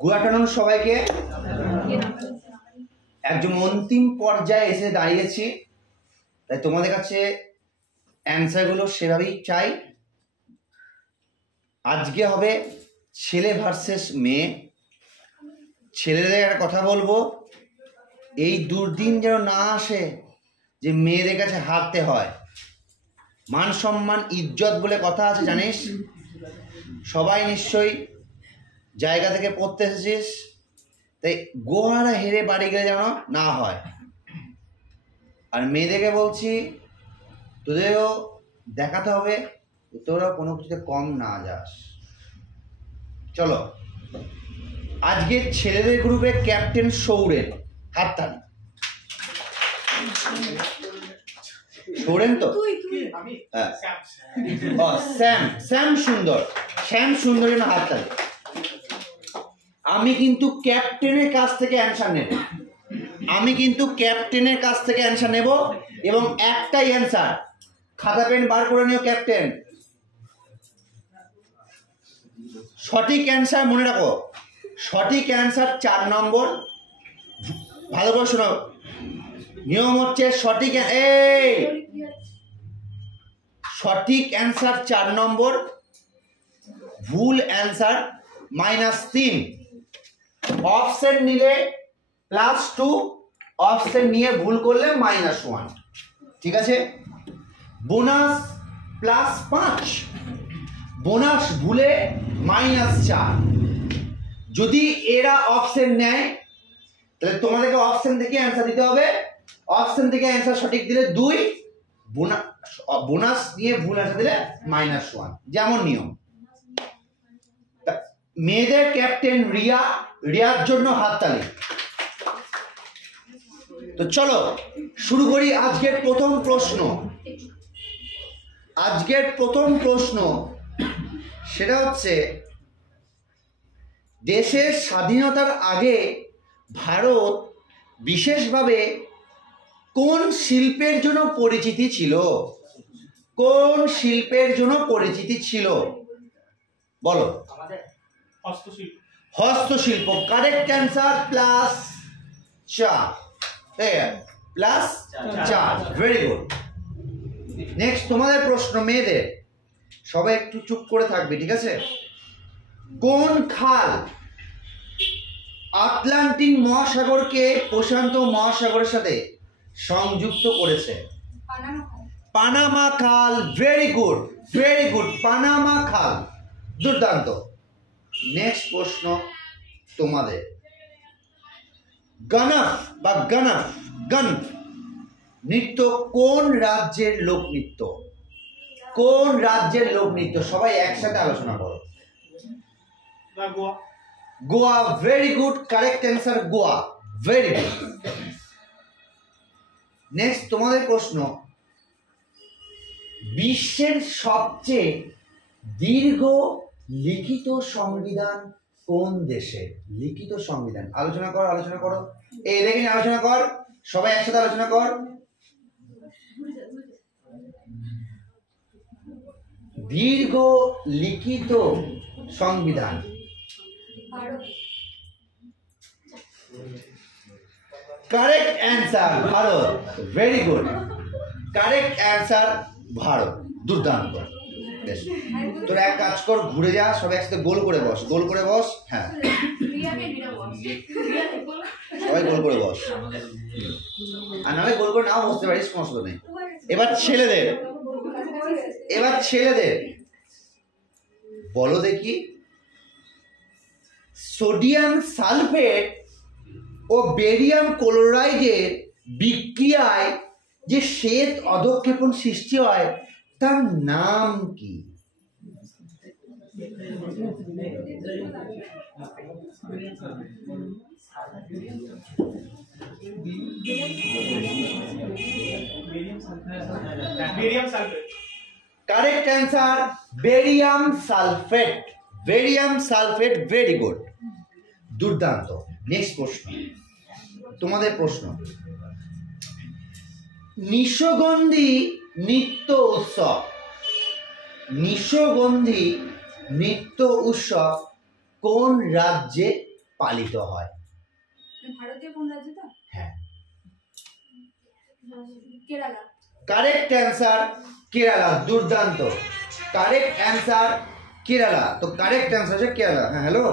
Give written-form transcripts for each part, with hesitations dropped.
Good afternoon সবাইকে। একদম অন্তিম পর্যায়ে এসে দাঁড়িয়েছি, তাই তোমাদের কাছে অ্যান্সারগুলো সেভাবেই চাই। আজকে হবে ছেলে ভার্সেস মেয়ে। ছেলেদের একটা কথা বলবো, এই দুর্দিন যেন না আসে যে মেয়েদের কাছে হারতে হয়। মান সম্মান ইজ্জত বলে কথা আছে, জানিস? সবাই নিশ্চয়ই জায়গা থেকে পড়তে এসেছিস, তাই গোহারা হেরে বাড়ি গেলে যেন না হয়। আর মেয়েদেরকে বলছি, তোদেরও দেখাতে হবে তোরা কোনো কিছুতে কম না যাস। চলো, আজকে ছেলেদের গ্রুপে ক্যাপ্টেন সৌরেন, হাততালি। সৌরেন তো? হ্যাঁ, শ্যাম, শ্যাম সুন্দর, শ্যাম সুন্দর জন্য হাততালি। আমি কিন্তু ক্যাপ্টেনের কাছ থেকে অ্যান্সার নেব, এবং একটাই অ্যান্সার। খাতা পেন বার করে নিও ক্যাপ্টেন। সঠিক অ্যান্সার মনে রাখো, সঠিক অ্যান্সার 4 নম্বর। ভালো করে শোনো, নিয়ম হচ্ছে সঠিক অ্যান্সার 4 নম্বর, ভুল অ্যান্সার -3। অপশন নিলে +2, অপশন নিয়ে ভুল করলে -1। ঠিক আছে? বোনাস +5, বোনাস ভুলে -4। যদি এরা অপশন নেয় তাহলে তোমাদেরকে অপশন থেকে অ্যান্সার দিতে হবে। অপশন থেকে অ্যান্সার সঠিক দিলে 2, বোনাস নিয়ে ভুল অ্যান্সার দিলে -1, যেমন নিয়ম। মেয়েদের ক্যাপ্টেন রিয়া, রিয়ার জন্য হাততালি। তো চলো শুরু করি আজকের প্রথম প্রশ্ন। সেটা হচ্ছে, দেশের স্বাধীনতার আগে ভারত বিশেষভাবে কোন শিল্পের জন্য পরিচিতি ছিল? বলো। হস্তশিল্প। Correct answer, +4। Very good. Next তোমাদের প্রশ্ন, মেয়েদের। সবাই একটু চুপ করে থাকবে, ঠিক আছে? কোন খাল আটলান্টিক মহাসাগরকে প্রশান্ত মহাসাগরের সাথে সংযুক্ত করেছে? পানামা খাল। ভেরি গুড, পানামা খাল, দুর্দান্ত। নেক্সট প্রশ্ন তোমাদের, গনফ নৃত্য কোন রাজ্যের লোকনৃত্য? সবাই একসাথে আলোচনা করো। Goa. Very good, correct answer Goa. Very good. Next তোমাদের প্রশ্ন, বিশ্বের সবচেয়ে দীর্ঘ লিখিত সংবিধান কোন দেশে? আলোচনা করো। এই দেখে আলোচনা কর, সবাই একসাথে আলোচনা কর। দীর্ঘ লিখিত সংবিধান। Correct answer Bharat. Very good, correct answer Bharat, দুর্দান্ত। তোরা এক কাজ কর, ঘুরে যা, সবাই একসাথে গোল করে বস। হ্যাঁ, সবাই গোল করে বস। আর না গোল করে নাও বসতে পারিস, সমস্যা নেই। এবার ছেলেদের বলো দেখি, সোডিয়াম সালফেট ও বেরিয়াম ক্লোরাইডের বিক্রিয়ায় যে শ্বেত অধঃক্ষেপণ সৃষ্টি হয় তার নাম কি? Correct answer barium sulphate. Very good, দুর্দান্ত। নেক্সট প্রশ্ন তোমাদের প্রশ্ন, নিশগন্ধি নৃত্য উৎসব কোন রাজ্যে পালিত হয়? ভারতীয় কোন রাজ্য? তো হ্যাঁ, কেরালা। Correct answer Kerala. দুর্দান্ত, কারেক্ট অ্যান্সার কেরালা। তো কারেক্ট অ্যান্সার হচ্ছে কেরালা। হ্যাঁ, হ্যালো,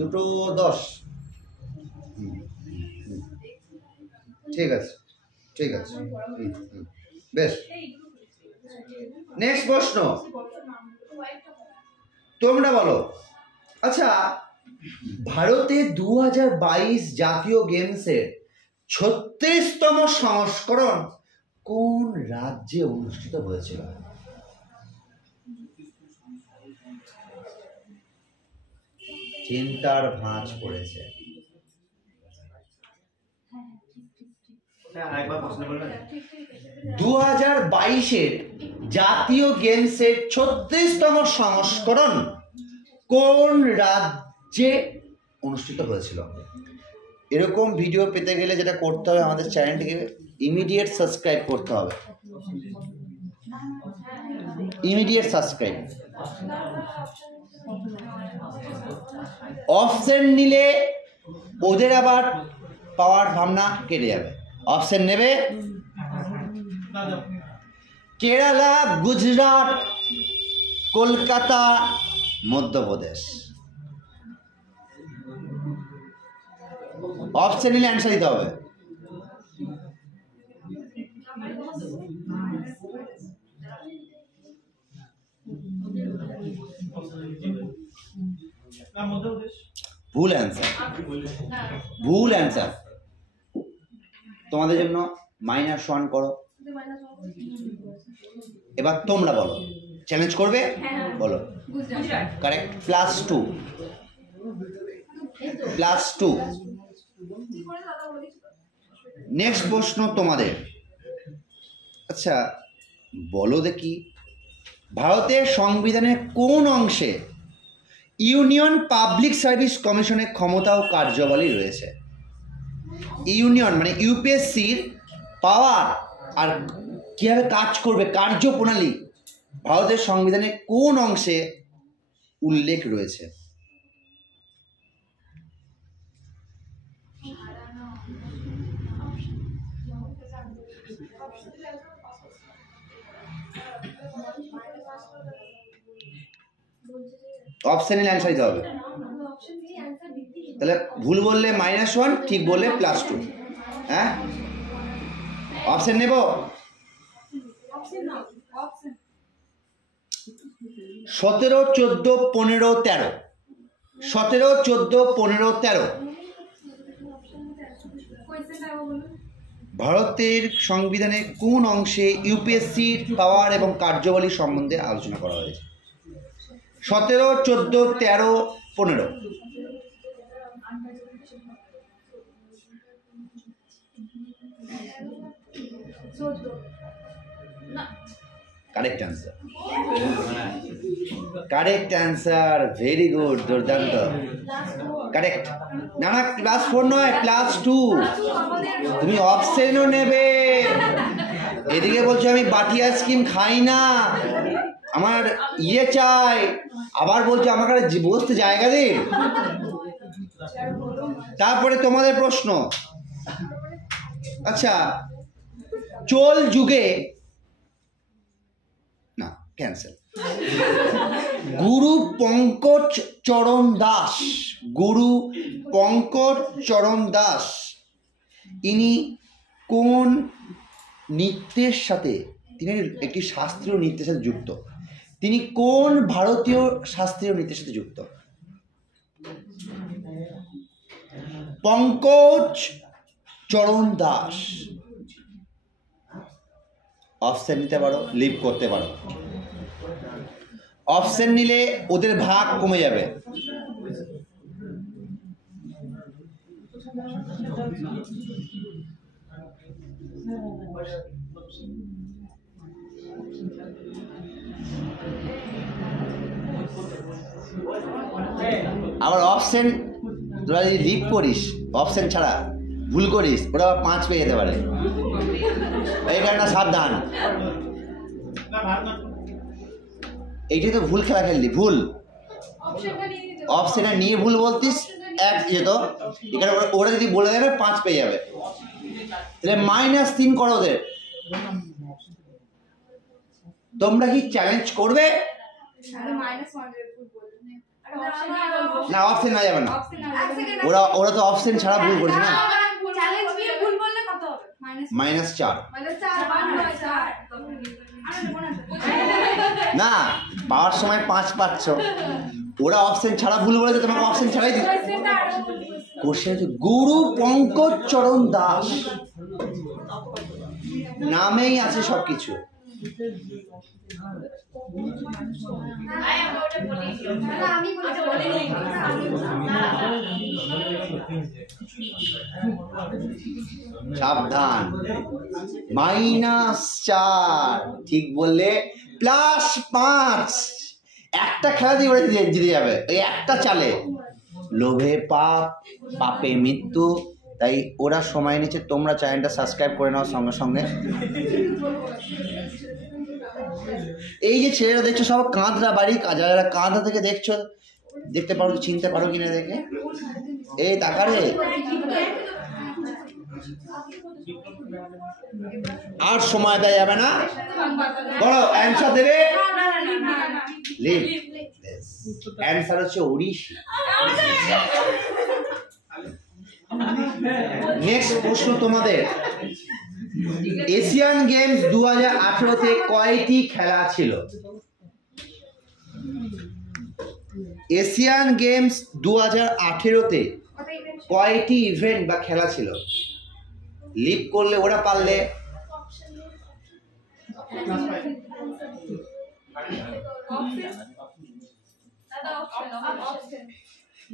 2:10। ঠিক আছে, ঠিক আছে, বেশ। নেক্সট প্রশ্ন তোমরা বলো। আচ্ছা, ভারতে 2022 জাতীয় গেমসের 36তম সংস্করণ কোন রাজ্যে অনুষ্ঠিত হয়েছিল? চিন্তার ভাঁজ পড়েছে। 2022-এর জাতীয় গেমসের 36তম সংস্করণ কোন রাজ্যে অনুষ্ঠিত হয়েছিল? এরকম ভিডিও পেতে গেলে যেটা করতে হবে, আমাদের চ্যানেলটিকে ইমিডিয়েট সাবস্ক্রাইব করতে হবে। Immediate subscribe. অপশন নিলে ওদের আবার পাওয়ার ভাবনা কেটে যাবে। অপশন নেবে কেরালা, গুজরাট, কলকাতা, মধ্যপ্রদেশ। অপশন নিলে অ্যান্সার দিতে হবে। ভুল অ্যান্সার, ভুল অ্যান্সার। তোমাদের জন্য -1 করো। এবার তোমরা বলো, চ্যালেঞ্জ করবে? বলো। কারেক্ট, +2, +2। নেক্সট প্রশ্ন তোমাদের। আচ্ছা বলো দেখি, ভারতের সংবিধানের কোন অংশে ইউনিয়ন পাবলিক সার্ভিস কমিশনের ক্ষমতা ও কার্যাবলী রয়েছে? ইউনিয়ন মানে ইউপিএসসির পাওয়ার আর কীভাবে কাজ করবে, কার্যপ্রণালী ভারতের সংবিধানে কোন অংশে উল্লেখ রয়েছে? অপশন নিলে অ্যান্সার দিতে হবে। তাহলে ভুল বললে -1, ঠিক বললে +2। হ্যাঁ, অপশন নেব। 17, 14, 15, 13। 17, 14, 15, 13। ভারতের সংবিধানে কোন অংশে ইউপিএসসির পাওয়ার এবং কার্যাবলী সম্বন্ধে আলোচনা করা হয়েছে? 17, 14, 13, 15। Correct answer, correct answer, very good, দুর্দান্ত, কারেক্ট। না না, +4 নয়, +2। তুমি অপশনও নেবে। এদিকে বলছো আমি বাটি আইসক্রিম খাই না, আমার ইয়ে চাই, আবার বলছো আমার কাছে বসতে জায়গা দিন। তারপরে তোমাদের প্রশ্ন। আচ্ছা, চোল যুগে, না ক্যান্সেল, গুরু পঙ্কজ চরণ দাস, গুরু পঙ্কজ চরণ দাস ইনি কোন নৃত্যের সাথে, তিনি একটি শাস্ত্রীয় নৃত্যের সাথে যুক্ত। তিনি কোন ভারতীয় শাস্ত্রীয় নৃত্যের সাথে যুক্ত? পঙ্কজ চরণ দাস। অপশন নিতে পারো, লিভ করতে পারো। অপশন নিলে ওদের ভাগ কমে যাবে। আবার অপশন তোরা যদি লিভ করিস, অপশন ছাড়া ভুল করিস, ওরা 5 পেয়ে যেতে পারে। এই কারণে সাবধান। এইটাই তো ভুল খেলা খেললি, ভুল। অপশনে নিয়ে ভুল বলতিস 1 যেত, এখানে ওরা যদি বলে দেবে 5 পেয়ে যাবে। তাহলে -3 করো ওদের। তোমরা কি চ্যালেঞ্জ করবে? না অপশন না যাবে না, ওরা তো অপশন ছাড়া ভুল করছে না। -4 না, পাওয়ার সময় 5 পাচ্ছ, ওরা অপশন ছাড়া ভুল বলেছে, তোমাকে অপশন ছাড়াই দিচ্ছে। কোশ্চেন হচ্ছে গুরু পঙ্কজ চরণ দাস, নামেই আছে সবকিছু। সাবধান, -4 ঠিক বললে +5, একটা খেলা দিয়ে ওরা জিতে যাবে এই একটা চালে। লোভে পাপ, পাপে মৃত্যু, তাই ওরা সময় নিচ্ছে। তোমরা চ্যানেলটা সাবস্ক্রাইব করে নাও সঙ্গে সঙ্গে। এই যে ছেলেরা দেখছো সব কাঁদরা বাড়ি, যারা কাঁদরা থেকে দেখছো, দেখতে পারো, চিনতে পারো কিনা দেখে। এই তাকারে আর সময় দেওয়া যাবে না, বলো অ্যান্সার দেবে। লিভ, অ্যান্সার হচ্ছে ওড়িশি। নেক্সট প্রশ্ন তোমাদের, এশিয়ান গেমস 2018-তে কয়টি খেলা ছিল? এশিয়ান গেমস 2018-তে কয়টি ইভেন্ট বা খেলা ছিল? লিভ করলে ওরা পারলে,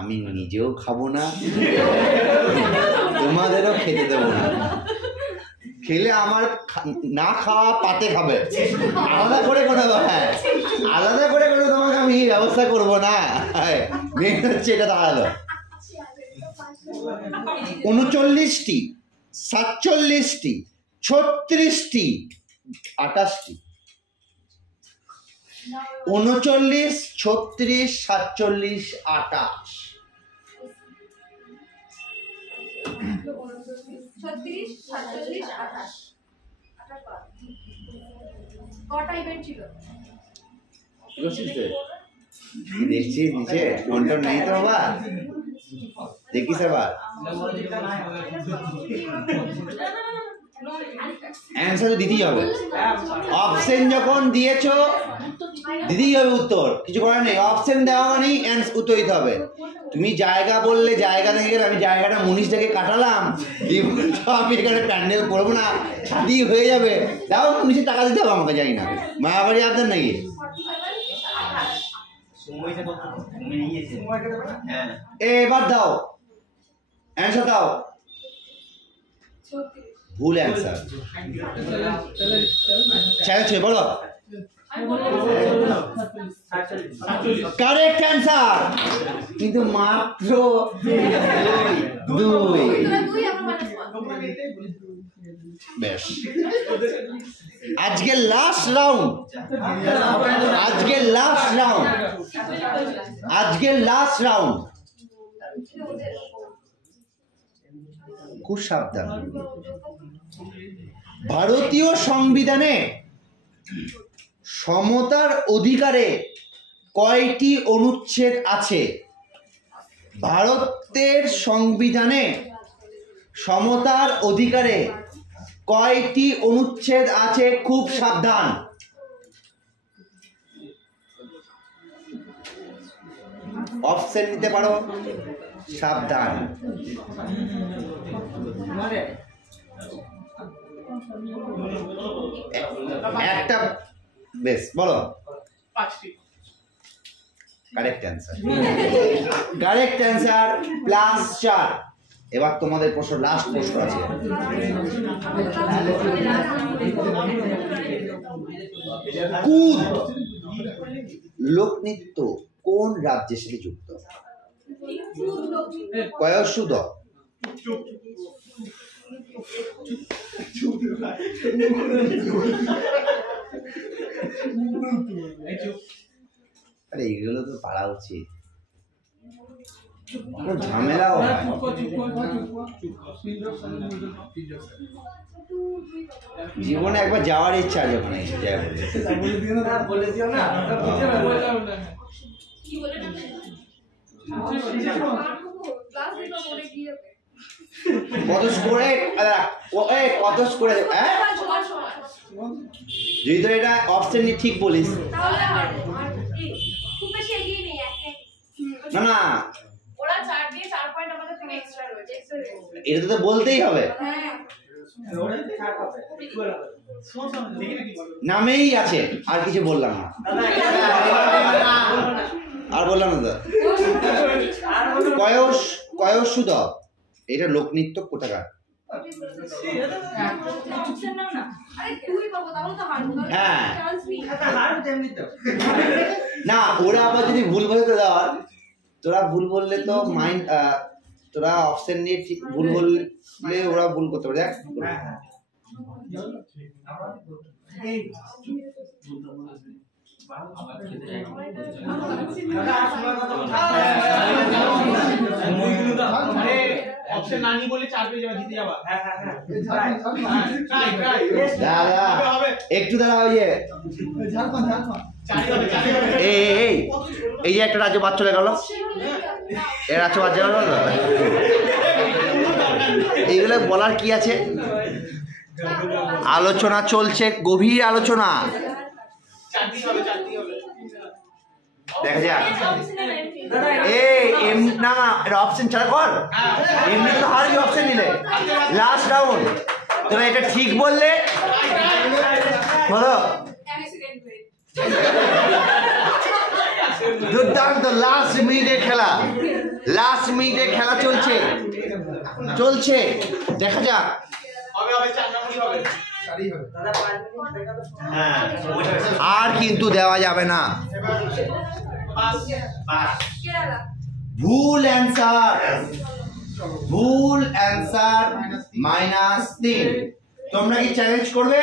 আমি নিজেও খাবো না, তোমাদেরও খেতে দেবো না। খেলে আমার না খাওয়া পাতে খাবে, আলাদা করে কোনো, হ্যাঁ আলাদা করে কোনো তোমাকে আমি ব্যবস্থা করবো না। মেন হচ্ছে এটা দাঁড়ালো 39টি, 47টি, 36টি, 28টি। 39, 36, 47, 28। 36, 47, 28 কটা ইভেন্ট ছিল? দেখছি নিচে কোনটা নেই তো বাবা, দেখিস আবার। অ্যান্সার দিতেই হবে, অপশন যখন দিয়েছো দিতেই হবে উত্তর, কিছু করার নেই। অপশন দেওয়া মানেই উত্তর দিতে হবে। তুমি জায়গা বললে জায়গা থেকে গেলে, আমি জায়গাটা মুনিশটাকে কাটালাম, আমি এখানে প্যান্ডেল করবো না, ছাদি হয়ে যাবে, দাও মুনিশের টাকা দিতে হবে আমাকে, জানি না মায়াবাড়ি আপনার নাকি। এবার দাও অ্যান্সার দাও, ভুল অ্যান্সার। চ্যালেঞ্জ বলো, কারেক্ট অ্যান্সার, কিন্তু মাত্র 2। বেশ, আজকে লাস্ট রাউন্ড, আজকে লাস্ট রাউন্ড, আজকে লাস্ট রাউন্ড। খুব সাবধান। ভারতীয় সংবিধানে সমতার অধিকারে কয়টি অনুচ্ছেদ আছে? ভারতের সংবিধানে সমতার অধিকারে কয়টি অনুচ্ছেদ আছে? খুব সাবধান। অপশন নিতে পারো, সাবধান। একটা, বেশ বলো। Correct answer, correct answer, +4। এবার তোমাদের প্রশ্ন, লাস্ট প্রশ্ন আছে। কুদ লোকনৃত্য কোন রাজ্যের সাথে যুক্ত? কয়সুদ, আরে এগুলো তো পারা উচিত। ঝামেলাও হয়। জীবনে একবার যাওয়ার ইচ্ছা আছে ওখানে। কত স্কোরে কত স্কোরে হ্যাঁ যদি তো এটা অপশন ঠিক বলিস না না ওরা 4 দিয়ে 4 পয়েন্ট আমাদের থেকে এক্সট্রা রয়েছে এটা তো বলতেই হবে হ্যাঁ নামেই আছে আর কিছু বললাম না আর বললাম না দাদা কয়সুদ এটা লোকনৃত্য কোথাকার হ্যাঁ না ওরা আবার যদি ভুল বলতে দেওয়ার তোরা ভুল বললে তো মাইন্ড তোরা অপশন নিয়ে ঠিক ভুল বললে ওরা ভুল করতে পারে দেখ অপশন নানি বলে 4 পেয়ে যাবে জিতে যাবা হ্যাঁ দাদা একটু দাঁড়াও ইয়ে এই যে একটা রাজ্য বাদ চলে গেল এই রাজ্য বাদ চলে গেল এইগুলো বলার কি আছে আলোচনা চলছে গভীর আলোচনা দেখা যাক না না এটা অপশন ছাড়া কর এমনি তো হারবি অপশন নিলে লাস্ট রাউন্ড তোরা এটা ঠিক বললে বলো দুর্দান্ত লাস্ট মিনিটে খেলা চলছে দেখা যাক আর কিন্তু দেওয়া যাবে না ভুল অ্যান্সার -3 তোমরা কি চ্যালেঞ্জ করবে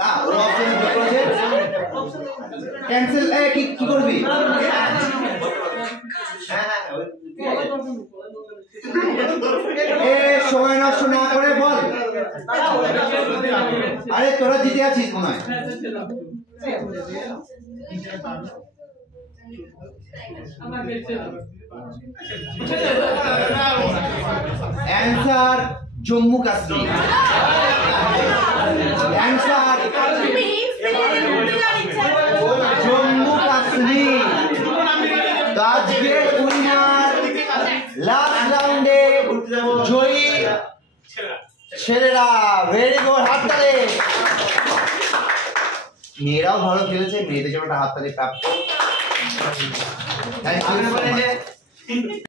না ওরা অপশন করেছে ক্যান্সেল কি করবি সময় নষ্ট না করে বল আরে তোরা জিতে আছিস মনে হয় অ্যান্সার জম্মু কাশ্মীর অ্যান্সার জম্মু কাশ্মীর আজকের উইনার লাস্ট রাউন্ডে জয়ী ছেলেরা ভেরি গুড হাততালি মেয়েরাও ভালো খেলেছে মেয়েদের জন্য একটা হাততালি প্রাপ্ত থ্যাংক ইউ